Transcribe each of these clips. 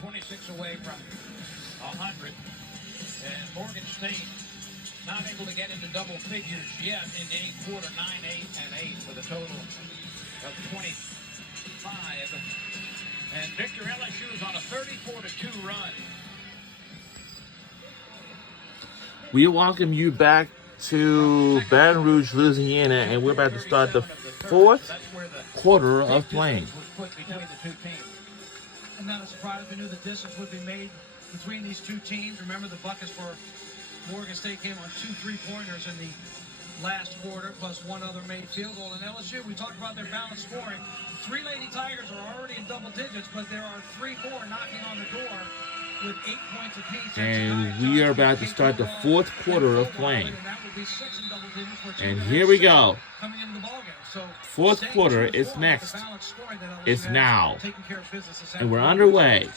26 away from 100. And Morgan State not able to get into double figures yet in any quarter, 9, 8, and 8 with a total of 25. And Victor, LSU is on a 34-2 run. We welcome you back to Baton Rouge, Louisiana, and we're about to start the fourth quarter of playing. And not a surprise, we knew the distance would be made between these two teams. Remember, the buckets for Morgan State came on 2 3-pointers in the last quarter, plus one other made field goal. And LSU, we talked about their balanced scoring. 3 Lady Tigers are already in double digits, but there are 3-4 knocking on the door with 8 points apiece. And we are about to start the fourth quarter of playing. And here we go. Fourth quarter is next. It's now. And we're underway.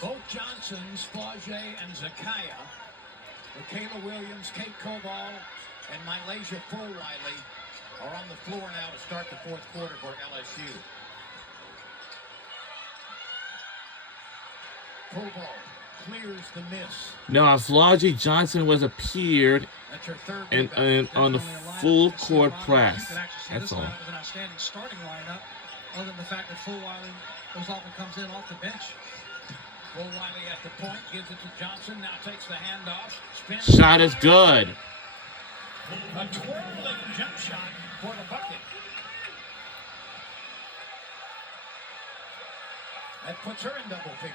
Both Johnsons, Flaugier and Zakaya, Michaela Williams, Kate Koval, and Mylasia Fulwiley are on the floor now to start the fourth quarter for LSU. Koval clears the miss. Now, Flaugier Johnson was appeared and on the full court press. That's all. It was an outstanding starting lineup, other than the fact that Fulwiley most often comes in off the bench. Fulwiley at the point, gives it to Johnson, now takes the handoff. Shot is good. A twirling jump shot for the bucket. That puts her in double figures.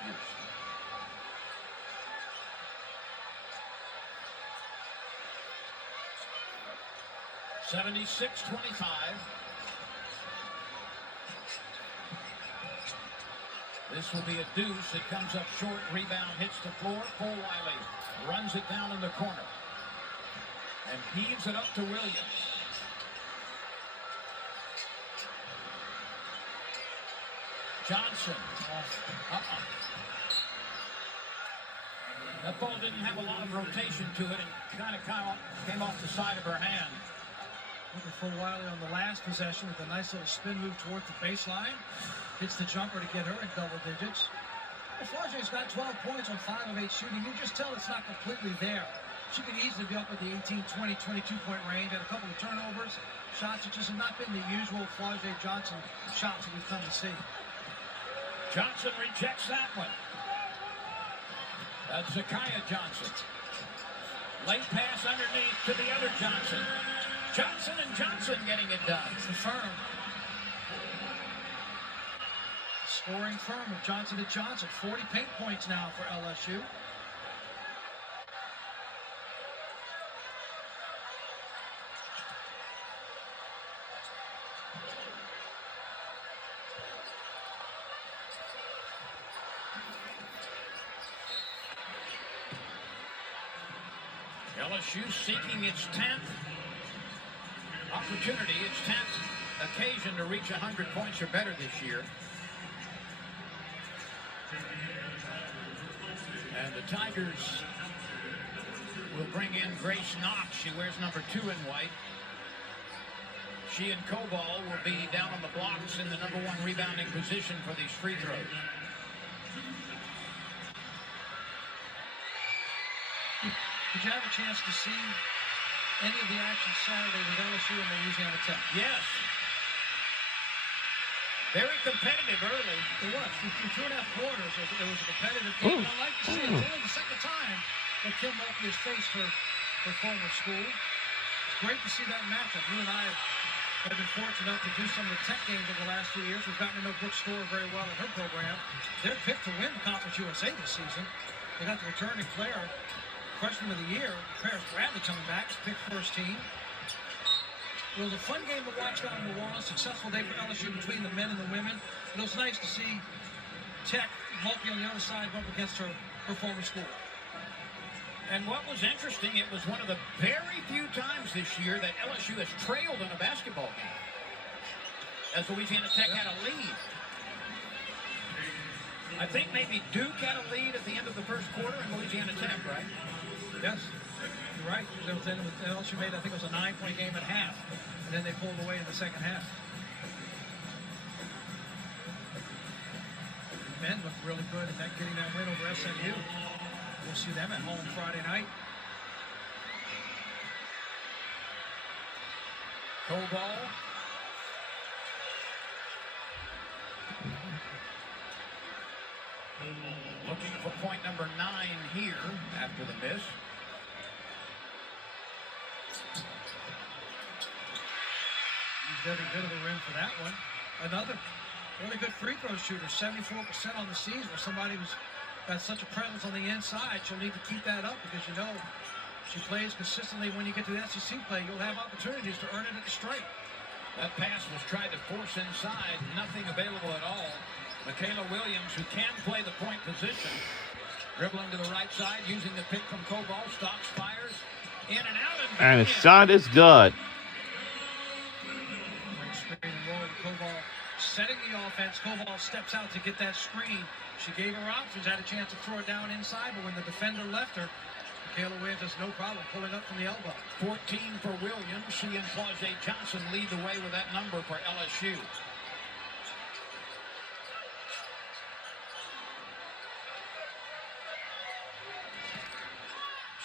(76-25). This will be a deuce. It comes up short. Rebound hits the floor. Fulwiley runs it down in the corner and heaves it up to Williams. Johnson. That ball didn't have a lot of rotation to it and kind of came off the side of her hand. Looking for Wiley on the last possession with a nice little spin move towards the baseline. Hits the jumper to get her in double digits. Well, Flaugier's got 12 points on 5 of 8 shooting. You just tell it's not completely there. She could easily be up at the 18, 20, 22-point range. Had a couple of turnovers. Shots that just have not been the usual Flaugier Johnson shots that we've come to see. Johnson rejects that one. That's Zakaya Johnson. Late pass underneath to the other Johnson. Johnson and Johnson getting it done. It's the firm. Scoring firm of Johnson to Johnson. 40 paint points now for LSU. LSU seeking its 10th opportunity, its 10th occasion to reach 100 points or better this year. And the Tigers will bring in Grace Knox. She wears number 2 in white. She and Koval will be down on the blocks in the number 1 rebounding position for these free throws. Did you have a chance to see any of the action Saturday with LSU and Louisiana Tech? Yes. Very competitive early. It was. Through 2.5 quarters, it was a competitive game. I like to see it. It's only the second time that Kim Mulkey has faced her former school. It's great to see that matchup. You and I have been fortunate enough to do some of the Tech games over the last few years. We've gotten to know Brooke Storer very well in her program. They're picked to win the Conference USA this season. They got the returning Claire, freshman of the year, Paris Bradley coming back, picked first team. It was a fun game to watch down in New Orleans. Successful day for LSU between the men and the women. It was nice to see Tech, Mulkey on the other side, go up against her former school. And what was interesting, it was one of the very few times this year that LSU has trailed in a basketball game, as Louisiana Tech had a lead. I think maybe Duke had a lead at the end of the first quarter in Louisiana Tech, right? Yes, you're right. LSU made, I think it was a 9-point game at half, and then they pulled away in the second half. men look really good in that getting that win over SMU. We'll see them at home Friday night. Koval. Looking for point number 9 here after the miss. He's every bit of the rim for that one. Another really good free throw shooter, 74% on the season. Or somebody who's got such a presence on the inside, she'll need to keep that up because you know she plays consistently. When you get to the SEC play, you'll have opportunities to earn it at the stripe. That pass was tried to force inside, nothing available at all. Michaela Williams, who can play the point position, dribbling to the right side, using the pick from Koval, stops, fires, in and out. And the shot is good. Great screen and roll. Koval setting the offense. Koval steps out to get that screen. She gave her options, had a chance to throw it down inside, but when the defender left her, Michaela Williams has no problem pulling up from the elbow. 14 for Williams. She and Flau'jae Johnson lead the way with that number for LSU.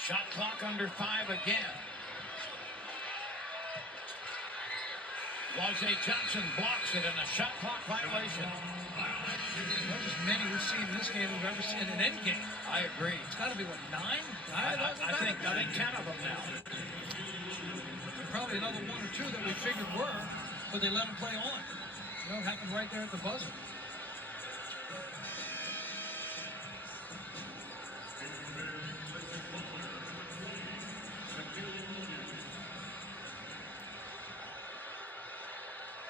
Shot clock under 5 again. Flau'jae Johnson blocks it and a shot clock violation. Not as many we've seen in this game we've ever seen in any game. I agree. It's got to be, what, 9? I think 10 of them now. Probably another 1 or 2 that we figured were, but they let them play on. You know, it happened right there at the buzzer.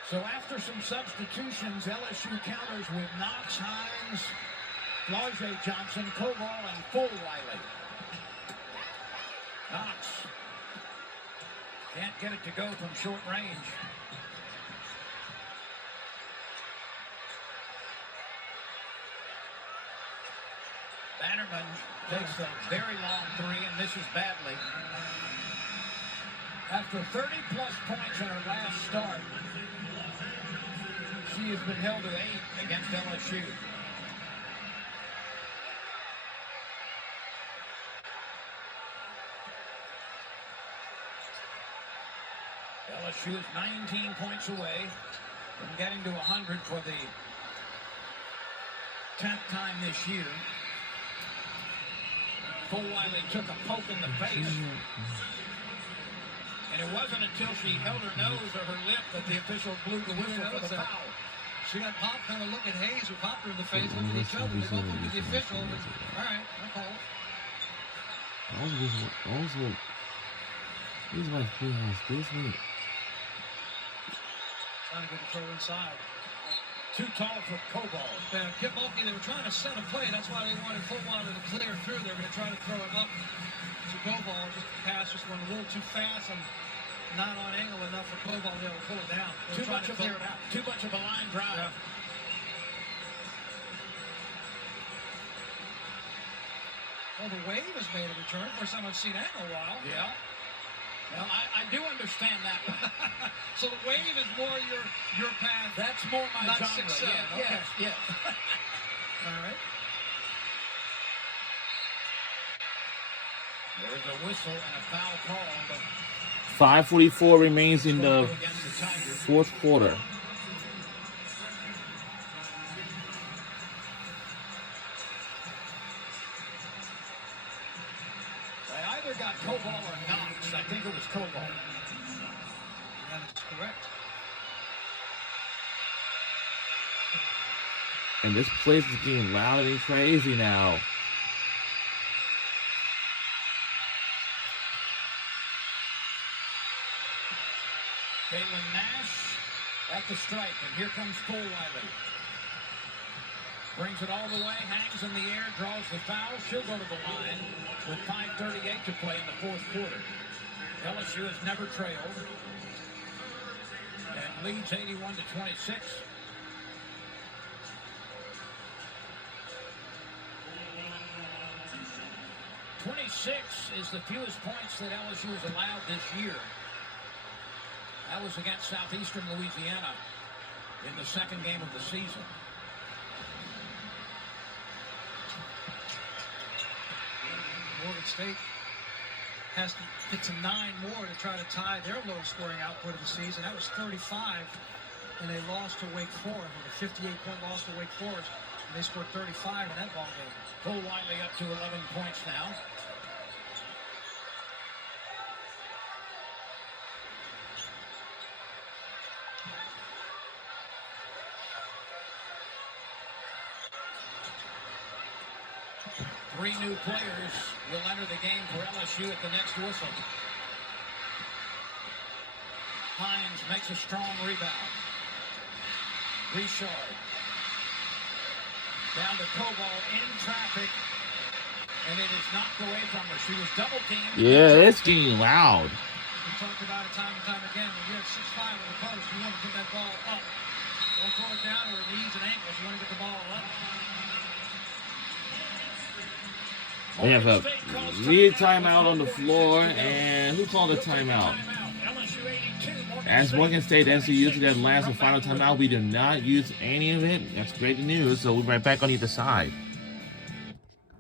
So after some substitutions, LSU counters with Knox, Hines, Flau'jae Johnson, Koval, and Fulwiley. Knox can't get it to go from short range. Bannerman takes a very long 3 and misses badly. After 30-plus points in her last start, she has been held to 8 against LSU. LSU is 19 points away from getting to 100 for the 10th time this year. Fulwiley took a poke in the face. And it wasn't until she held her nose or her lip that the official blew the whistle for the foul. She got popped, kind of looking at Hayes, who popped her in the face, looking at each other. They both looked at the official. And, all right, I'll call it. Trying to get the throw inside. Too tall for Koval. Kip Mulkey, they were trying to set a play. That's why they wanted Fulwiley to clear through. They were going to try to throw it up to Koval. Just the pass just went a little too fast and not on angle enough for Koval to be able to pull it down. Too much of a line drive. Yeah. Well, the Wave has made a return. First time I've seen that in a while. Yeah. Well, I do understand that one. So the Wave is more your path. That's more my not genre. 6'7". Yeah, Okay. Yes. All right. There's a whistle and a foul called. 5:44 remains in the Against the Tigers. fourth quarter. They either got Koval or Knox. I think it was Koval. That is correct. And this place is getting loud and crazy now. Caitlin Nash at the stripe, and here comes Fulwiley. Brings it all the way, hangs in the air, draws the foul. She'll go to the line with 5:38 to play in the fourth quarter. LSU has never trailed and leads 81-26. Is the fewest points that LSU has allowed this year. That was against Southeastern Louisiana in the second game of the season. Morgan State has to get to 9 more to try to tie their lowest scoring output of the season. That was 35, and they lost to Wake Forest, with a 58-point loss to Wake Forest. And they scored 35 in that ball game. Cole Wiley up to 11 points now. Three new players will enter the game for LSU at the next whistle. Hines makes a strong rebound. Richard. Down to Koval in traffic. And it is knocked away from her. She was double teamed. Yeah, it's getting loud. We talked about it time and time again. When you have 6'5" in the post, you want to get that ball up. Don't throw it down to her knees and ankles. You want to get the ball up. We have a lead timeout on the floor, and who called a timeout? As Morgan State actually used that last and final timeout, we did not use any of it. That's great news. So we'll be right back on either side.